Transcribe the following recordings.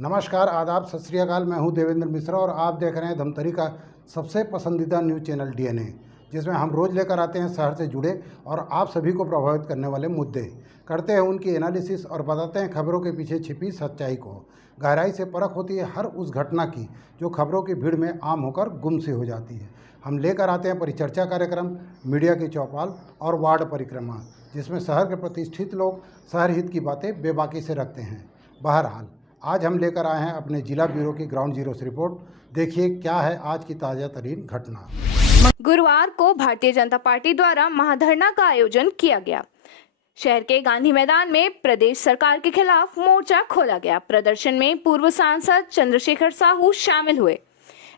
नमस्कार, आदाब, सत श्री अकाल। मैं हूं देवेंद्र मिश्रा और आप देख रहे हैं धमतरी का सबसे पसंदीदा न्यूज़ चैनल डीएनए, जिसमें हम रोज़ लेकर आते हैं शहर से जुड़े और आप सभी को प्रभावित करने वाले मुद्दे, करते हैं उनकी एनालिसिस और बताते हैं खबरों के पीछे छिपी सच्चाई को। गहराई से परख होती है हर उस घटना की जो खबरों की भीड़ में आम होकर गुम सी हो जाती है। हम लेकर आते हैं परिचर्चा कार्यक्रम, मीडिया की चौपाल और वार्ड परिक्रमा, जिसमें शहर के प्रतिष्ठित लोग शहर हित की बातें बेबाकी से रखते हैं। बहरहाल आज हम लेकर आए हैं अपने जिला ब्यूरो की ग्राउंड जीरो से रिपोर्ट। देखिए क्या है आज की ताजा तरीन घटना। गुरुवार को भारतीय जनता पार्टी द्वारा महाधरना का आयोजन किया गया। शहर के गांधी मैदान में प्रदेश सरकार के खिलाफ मोर्चा खोला गया। प्रदर्शन में पूर्व सांसद चंद्रशेखर साहू शामिल हुए।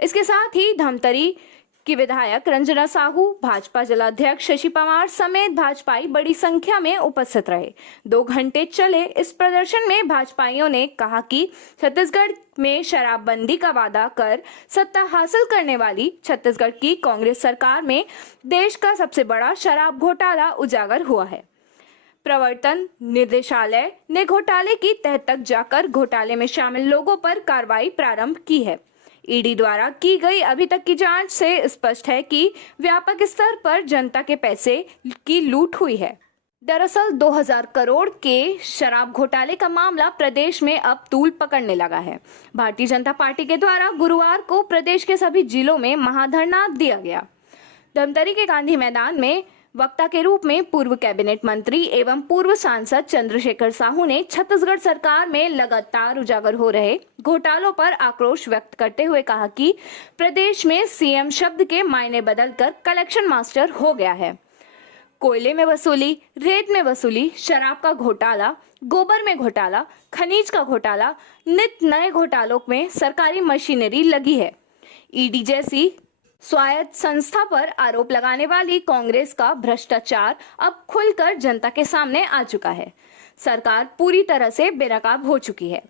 इसके साथ ही धमतरी की विधायक रंजना साहू, भाजपा जिलाध्यक्ष शशि पवार समेत भाजपाई बड़ी संख्या में उपस्थित रहे। 2 घंटे चले इस प्रदर्शन में भाजपाइयों ने कहा कि छत्तीसगढ़ में शराबबंदी का वादा कर सत्ता हासिल करने वाली छत्तीसगढ़ की कांग्रेस सरकार में देश का सबसे बड़ा शराब घोटाला उजागर हुआ है। प्रवर्तन निदेशालय ने घोटाले की तह तक जाकर घोटाले में शामिल लोगों पर कार्रवाई प्रारंभ की है। ईडी द्वारा की गई अभी तक की जांच से स्पष्ट है कि व्यापक स्तर पर जनता के पैसे की लूट हुई है। दरअसल 2000 करोड़ के शराब घोटाले का मामला प्रदेश में अब तूल पकड़ने लगा है। भारतीय जनता पार्टी के द्वारा गुरुवार को प्रदेश के सभी जिलों में महाधरना दिया गया। धमतरी के गांधी मैदान में वक्ता के रूप में पूर्व कैबिनेट मंत्री एवं पूर्व सांसद चंद्रशेखर साहू ने छत्तीसगढ़ सरकार में लगातार उजागर हो रहे घोटालों पर आक्रोश व्यक्त करते हुए कहा कि प्रदेश में सीएम शब्द के मायने बदलकर कलेक्शन मास्टर हो गया है। कोयले में वसूली, रेत में वसूली, शराब का घोटाला, गोबर में घोटाला, खनिज का घोटाला, नित नए घोटालों में सरकारी मशीनरी लगी है। ईडी जैसी स्वायत्त संस्था पर आरोप लगाने वाली कांग्रेस का भ्रष्टाचार अब खुलकर जनता के सामने आ चुका है। सरकार पूरी तरह से बेनकाब हो चुकी है।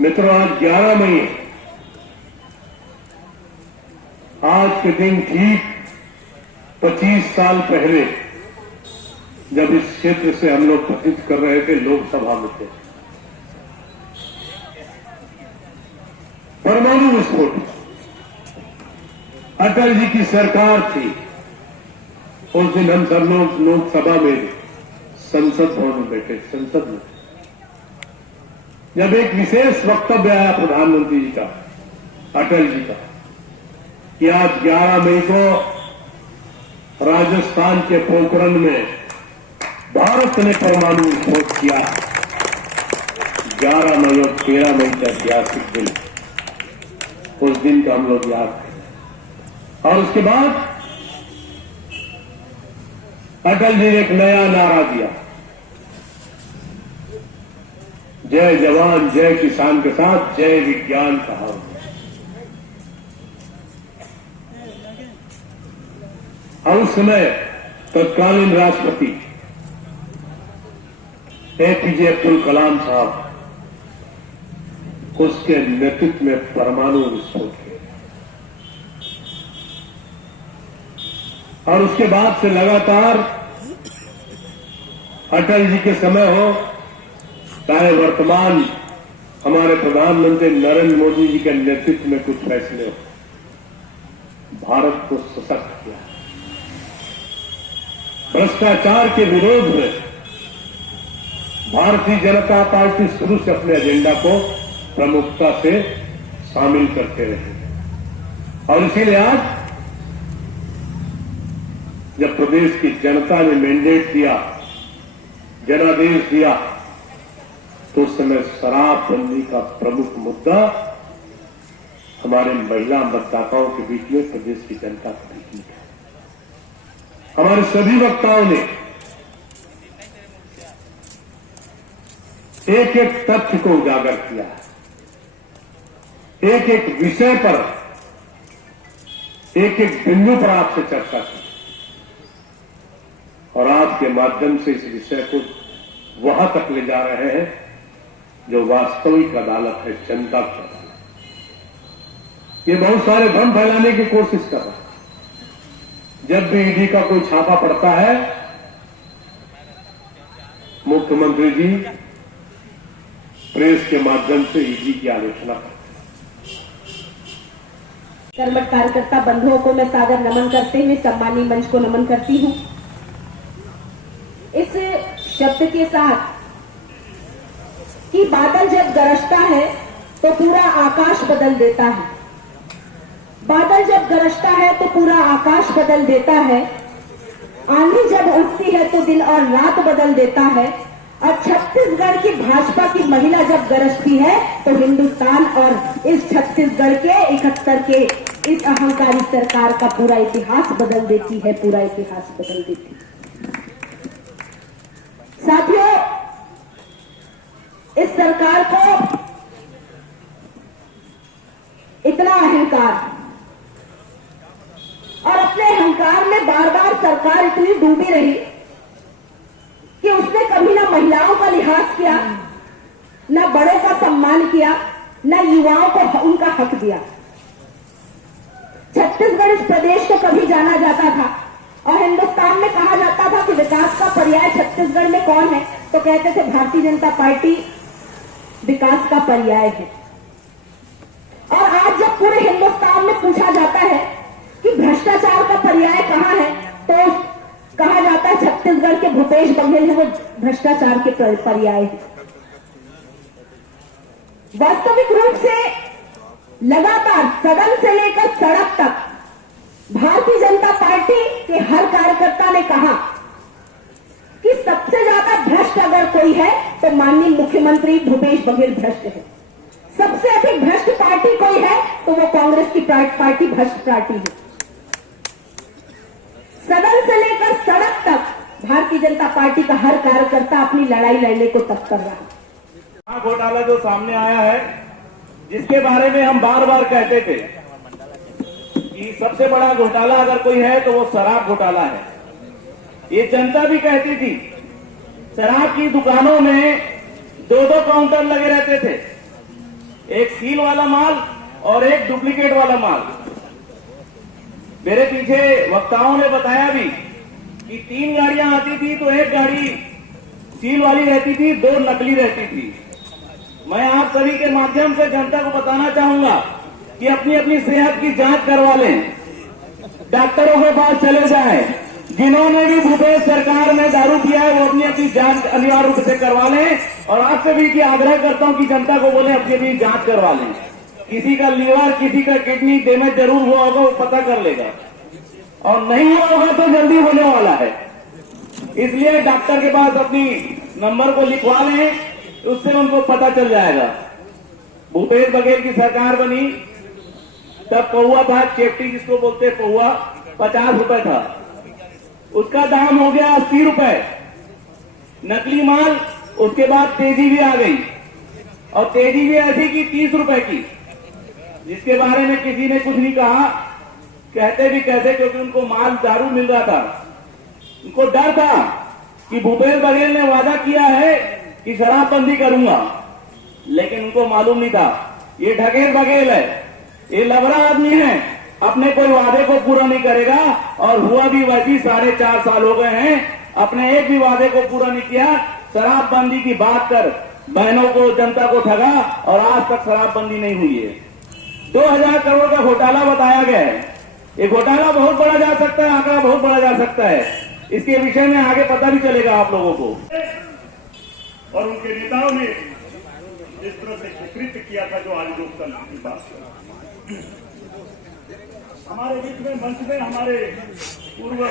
मित्रों, आज 11 मई है। आज के दिन ठीक 25 साल पहले जब इस क्षेत्र से हम लोग प्रतिनिधित्व कर रहे थे, लोकसभा में थे, परमाणु विस्फोट अटल जी की सरकार थी। उस दिन हम सब लोग लोकसभा में संसद भवन में बैठे, संसद में जब एक विशेष वक्तव्य आया प्रधानमंत्री जी का, अटल जी का, कि आज 11 मई को राजस्थान के पोखरण में भारत ने परमाणु विस्फोट किया। 11 मई और 13 मई का ऐतिहासिक दिन, उस दिन का हम लोग याद करें। और उसके बाद अटल जी ने एक नया नारा दिया, जय जवान जय किसान के साथ जय विज्ञान कहा। और उस समय तत्कालीन राष्ट्रपति एपीजे अब्दुल कलाम साहब, उसके नेतृत्व में परमाणु विस्फोट किया। और उसके बाद से लगातार अटल जी के समय हो, चाहे वर्तमान हमारे प्रधानमंत्री नरेंद्र मोदी जी के नेतृत्व में कुछ फैसले हो, भारत को सशक्त किया। भ्रष्टाचार के विरोध में भारतीय जनता पार्टी शुरू से अपने एजेंडा को प्रमुखता से शामिल करते रहे। और इसीलिए आज जब प्रदेश की जनता ने मैंडेट दिया, जनादेश दिया, तो उस समय शराबबंदी का प्रमुख मुद्दा हमारे महिला मतदाताओं के बीच में, प्रदेश की जनता के बीच में था। हमारे सभी वक्ताओं ने एक एक तथ्य को उजागर किया, एक एक विषय पर, एक एक बिंदु पर आपसे चर्चा की और आपके माध्यम से इस विषय को वहां तक ले जा रहे हैं जो वास्तविक अदालत है, जनता की अदालत। ये बहुत सारे भ्रम फैलाने की कोशिश कर रहा है। जब भी ईडी का कोई छापा पड़ता है, मुख्यमंत्री जी प्रेस के माध्यम से ईडी की आलोचना करते हैं। कर्मठ कार्यकर्ता बंधुओं को मैं सादर नमन करते हुए सम्मानी मंच को नमन करती हूँ। इस शब्द के साथ कि बादल जब गरजता है तो पूरा आकाश बदल देता है, बादल जब गरजता है तो पूरा आकाश बदल देता है, आंधी जब उठती है तो दिन और रात बदल देता है, और छत्तीसगढ़ की भाजपा की महिला जब गरजती है तो हिंदुस्तान और इस छत्तीसगढ़ के 71 के इस अहंकारी सरकार का पूरा इतिहास बदल देती है, पूरा इतिहास बदल देती है। साथियों, इस सरकार को इतना अहंकार, और अपने अहंकार में बार बार सरकार इतनी डूबी रही कि उसने कभी ना महिलाओं का लिहाज किया, ना बड़ों का सम्मान किया, ना युवाओं को उनका हक दिया। छत्तीसगढ़ इस प्रदेश को कभी जाना जाता था और हिंदुस्तान में कहा जाता था कि विकास का पर्याय छत्तीसगढ़ में कौन है, तो कहते थे भारतीय जनता पार्टी विकास का पर्याय है। और आज जब पूरे हिंदुस्तान में पूछा जाता है कि भ्रष्टाचार का पर्याय कहां है, तो कहा जाता है छत्तीसगढ़ के भूपेश बघेल है वो भ्रष्टाचार के पर्याय है। वास्तविक रूप से लगातार सदन से लेकर सड़क तक भारतीय जनता पार्टी के हर कार्यकर्ता ने कहा कि सबसे ज्यादा भ्रष्ट अगर कोई है तो माननीय मुख्यमंत्री भूपेश बघेल भ्रष्ट है। सबसे अधिक भ्रष्ट पार्टी कोई है तो वो कांग्रेस की पार्टी भ्रष्ट पार्टी है। सदन से लेकर सड़क तक भारतीय जनता पार्टी का हर कार्यकर्ता अपनी लड़ाई लड़ने को तत्पर रहा। घोटाला जो सामने आया है, जिसके बारे में हम बार बार कहते थे कि सबसे बड़ा घोटाला अगर कोई है तो वो शराब घोटाला है। ये जनता भी कहती थी। शराब की दुकानों में दो काउंटर लगे रहते थे, एक सील वाला माल और एक डुप्लीकेट वाला माल। मेरे पीछे वक्ताओं ने बताया भी कि 3 गाड़ियां आती थी तो एक गाड़ी सील वाली रहती थी, 2 नकली रहती थी। मैं आप सभी के माध्यम से जनता को बताना चाहूंगा कि अपनी अपनी सेहत की जांच करवा लें, डॉक्टरों के पास चले जाएं। जिन्होंने भी भूपेश सरकार में दारू पिया है वो अपनी अपनी जांच अनिवार्य रूप से करवा लें। और आपसे भी कि आग्रह करता हूं कि जनता को बोले अपनी अपनी जांच करवा लें। किसी का लीवर, किसी का किडनी डैमेज जरूर हुआ होगा, वो पता कर लेगा, और नहीं हुआ होगा तो जल्दी होने वाला है। इसलिए डॉक्टर के पास अपनी नंबर को लिखवा लें, उससे उनको पता चल जाएगा। भूपेश बघेल की सरकार बनी तब पौआ था, चेप्टी जिसको बोलते पौआ, 50 रुपए था, उसका दाम हो गया 80 रुपए। नकली माल, उसके बाद तेजी भी आ गई, और तेजी भी ऐसी की 30 रुपए की, जिसके बारे में किसी ने कुछ नहीं कहा। कहते भी कैसे, क्योंकि उनको माल दारू मिल रहा था। उनको डर था कि भूपेश बघेल ने वादा किया है कि शराबबंदी करूंगा, लेकिन उनको मालूम नहीं था ये ढकेल बघेल है, ये लबरा आदमी है, अपने कोई वादे को पूरा नहीं करेगा। और हुआ भी वैसी, 4.5 साल हो गए हैं, अपने एक भी वादे को पूरा नहीं किया। शराबबंदी की बात कर बहनों को, जनता को ठगा, और आज तक शराबबंदी नहीं हुई है। 2000 करोड़ का घोटाला बताया गया है। ये घोटाला बहुत बड़ा जा सकता है, आंकड़ा बहुत बड़ा जा सकता है। इसके विषय में आगे पता भी चलेगा आप लोगों को। और उनके नेताओं ने जिस तरह से कृत्य किया था, जो आज लोकतंत्र की बात है। हमारे बीच में मंच में हमारे पूर्व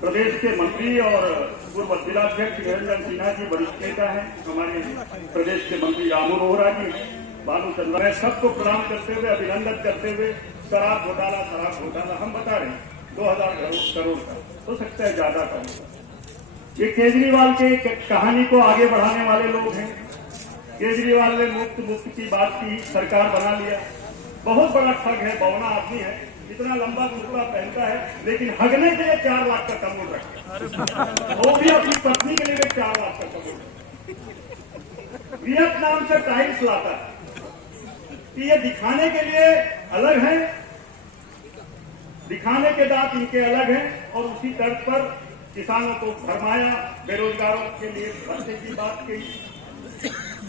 प्रदेश के मंत्री और पूर्व जिलाध्यक्ष निरंजन सिन्हा जी वरिष्ठ नेता हैं, हमारे प्रदेश के मंत्री रामू रोहरा जी, बालू चंद्रा, मैं सबको प्रणाम करते हुए, अभिनंदन करते हुए, शराब घोटाला हम बता रहे हैं 2000 करोड़ का, हो सकता है ज्यादा का। ये केजरीवाल के कहानी को आगे बढ़ाने वाले लोग हैं। केजरीवाल ने मुफ्त की बात की, सरकार बना लिया। बहुत बड़ा ठग है, बौना आदमी है, इतना लंबा कुर्ता पहनता है, लेकिन हगने के लिए 4 लाख का कमोड रखता है। वो भी अपनी पत्नी के लिए 4 लाख का कमोड, वियतनाम से टाइल्स लाता है। कि ये दिखाने के लिए अलग है, दिखाने के दांत इनके अलग हैं, और उसी तर्ज पर किसानों को भरमाया, बेरोजगारों के लिए भत्ते की बात कही।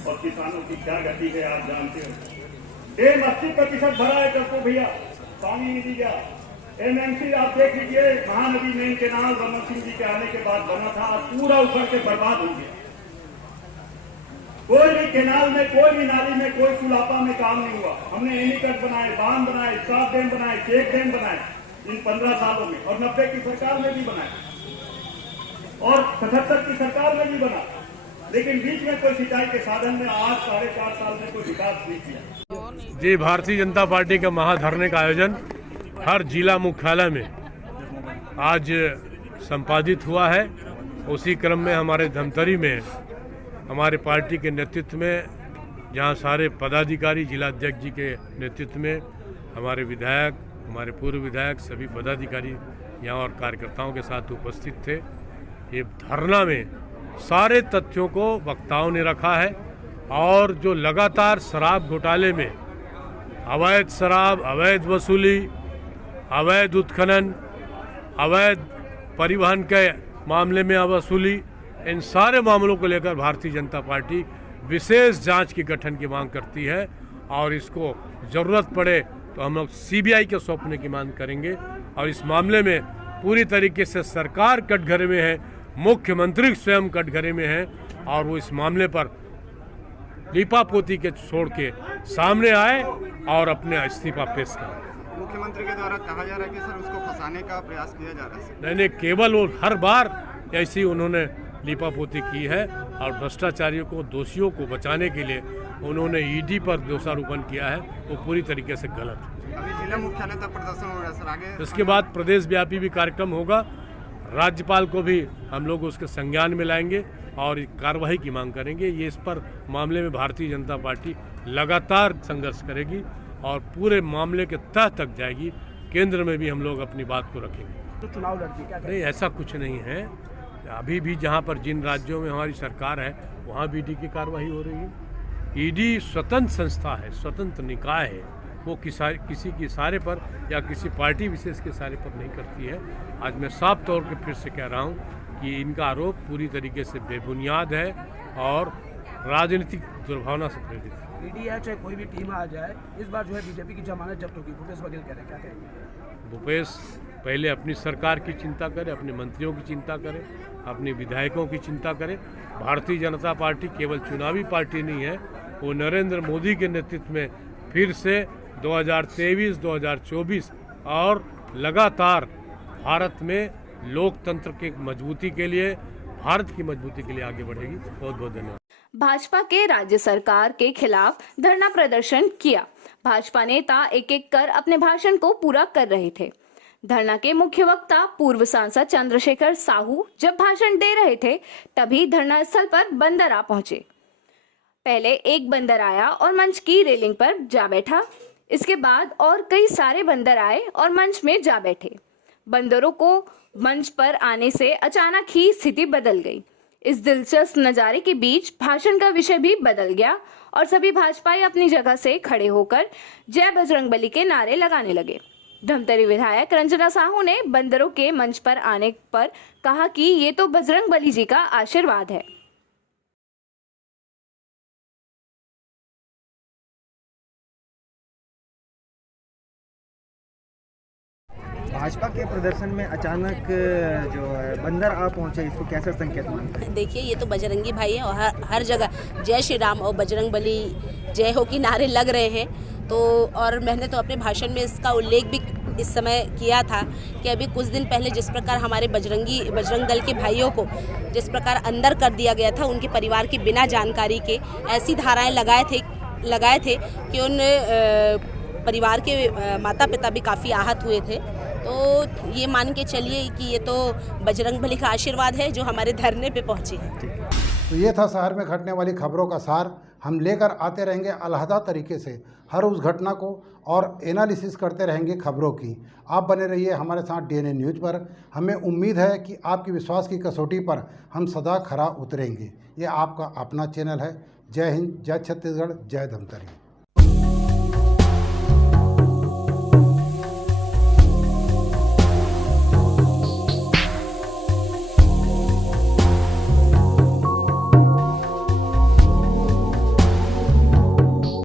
और किसानों की क्या गति है आप जानते हो। 80% भरा है कल तो भैया, पानी नहीं दिया। एमएमसी आप देख लीजिए, महानदी मेन केनाल रमन सिंह जी के आने के बाद बना था, आज पूरा उखड़ के बर्बाद हो गया। कोई भी केनाल में, कोई भी नाली में, कोई सुलापा में काम नहीं हुआ। हमने एनीकट बनाए, बांध बनाए, स्टॉप डैम बनाए, चेक डैम बनाए इन 15 सालों में, और 90 की सरकार में भी बनाए और 77 की सरकार में भी बना, लेकिन बीच में कोई सिंचाई के साधन में आज 4.5 साल में कोई विकास नहीं किया। जी, भारतीय जनता पार्टी का महाधरने का आयोजन हर जिला मुख्यालय में आज संपादित हुआ है। उसी क्रम में हमारे धमतरी में हमारे पार्टी के नेतृत्व में, जहां सारे पदाधिकारी जिलाध्यक्ष जी के नेतृत्व में, हमारे विधायक, हमारे पूर्व विधायक, सभी पदाधिकारी यहाँ और कार्यकर्ताओं के साथ उपस्थित थे। ये धरना में सारे तथ्यों को वक्ताओं ने रखा है और जो लगातार शराब घोटाले में अवैध शराब, अवैध वसूली, अवैध उत्खनन, अवैध परिवहन के मामले में वसूली, इन सारे मामलों को लेकर भारतीय जनता पार्टी विशेष जांच के गठन की मांग करती है और इसको ज़रूरत पड़े तो हम लोग सीबीआई के सौंपने की मांग करेंगे। और इस मामले में पूरी तरीके से सरकार कटघरे में है, मुख्यमंत्री स्वयं कटघरे में है और वो इस मामले पर लीपापोती के छोड़ के सामने आए और अपने इस्तीफा पेश करें। मुख्यमंत्री के द्वारा कहा जा रहा है कि सर उसको फंसाने का प्रयास किया जा रहा है। नहीं, केवल वो हर बार ऐसी उन्होंने लीपापोती की है और भ्रष्टाचारियों को, दोषियों को बचाने के लिए उन्होंने ईडी पर दोषारोपण किया है, वो पूरी तरीके से गलत है। अभी जिला मुख्यालय तक प्रदर्शन हो रहा है सर, आगे इसके बाद प्रदेश व्यापी भी कार्यक्रम होगा। राज्यपाल को भी हम लोग उसके संज्ञान में लाएंगे और कार्रवाई की मांग करेंगे। ये इस पर मामले में भारतीय जनता पार्टी लगातार संघर्ष करेगी और पूरे मामले के तह तक जाएगी। केंद्र में भी हम लोग अपनी बात को रखेंगे। तो चुनाव लड़ती क्या नहीं, ऐसा कुछ नहीं है। अभी भी जहाँ पर जिन राज्यों में हमारी सरकार है वहाँ भी ईडी की कार्रवाई हो रही है। ईडी स्वतंत्र संस्था है, स्वतंत्र निकाय है, वो किसी के इशारे पर या किसी पार्टी विशेष के इशारे पर नहीं करती है। आज मैं साफ तौर पर फिर से कह रहा हूँ कि इनका आरोप पूरी तरीके से बेबुनियाद है और राजनीतिक दुर्भावना से प्रेरित है। ईडी है, चाहे कोई भी टीम आ जाए, इस बार जो है बीजेपी की जमानत जब्त होगी। भूपेश बघेल कह रहे हैं, क्या कहेंगे? भूपेश पहले अपनी सरकार की चिंता करे, अपने मंत्रियों की चिंता करे, अपने विधायकों की चिंता करे। भारतीय जनता पार्टी केवल चुनावी पार्टी नहीं है, वो नरेंद्र मोदी के नेतृत्व में फिर से 2023, 2024 और लगातार भारत में लोकतंत्र की मजबूती के लिए, भारत की मजबूती के लिए आगे बढ़ेगी। बहुत बहुत धन्यवाद। भाजपा के राज्य सरकार के खिलाफ धरना प्रदर्शन किया। भाजपा नेता एक एक कर अपने भाषण को पूरा कर रहे थे। धरना के मुख्य वक्ता पूर्व सांसद चंद्रशेखर साहू जब भाषण दे रहे थे तभी धरना स्थल पर बंदर आ पहुंचे। पहले एक बंदर आया और मंच की रेलिंग पर जा बैठा। इसके बाद और कई सारे बंदर आए और मंच में जा बैठे। बंदरों को मंच पर आने से अचानक ही स्थिति बदल गई। इस दिलचस्प नज़ारे के बीच भाषण का विषय भी बदल गया और सभी भाजपाई अपनी जगह से खड़े होकर जय बजरंगबली के नारे लगाने लगे। धमतरी विधायक रंजना साहू ने बंदरों के मंच पर आने पर कहा कि ये तो बजरंगबली जी का आशीर्वाद है। भाजपा के प्रदर्शन में अचानक जो है बंदर आ पहुंचे, इसको कैसा संकेत मानते हैं? देखिए, ये तो बजरंगी भाई है और हर जगह जय श्री राम और बजरंगबली जय हो की नारे लग रहे हैं। तो और मैंने तो अपने भाषण में इसका उल्लेख भी इस समय किया था कि अभी कुछ दिन पहले जिस प्रकार हमारे बजरंग दल के भाइयों को जिस प्रकार अंदर कर दिया गया था, उनके परिवार के बिना जानकारी के ऐसी धाराएं लगाए थे कि उन परिवार के माता पिता भी काफ़ी आहत हुए थे। तो ये मान के चलिए कि ये तो बजरंगबली का आशीर्वाद है जो हमारे धरने पे पहुंची है। तो ये था शहर में घटने वाली खबरों का सार। हम लेकर आते रहेंगे अलहदा तरीके से हर उस घटना को और एनालिसिस करते रहेंगे खबरों की। आप बने रहिए हमारे साथ डीएनए न्यूज़ पर। हमें उम्मीद है कि आपकी विश्वास की कसौटी पर हम सदा खरा उतरेंगे। ये आपका अपना चैनल है। जय हिंद, जय छत्तीसगढ़, जय धमतरी।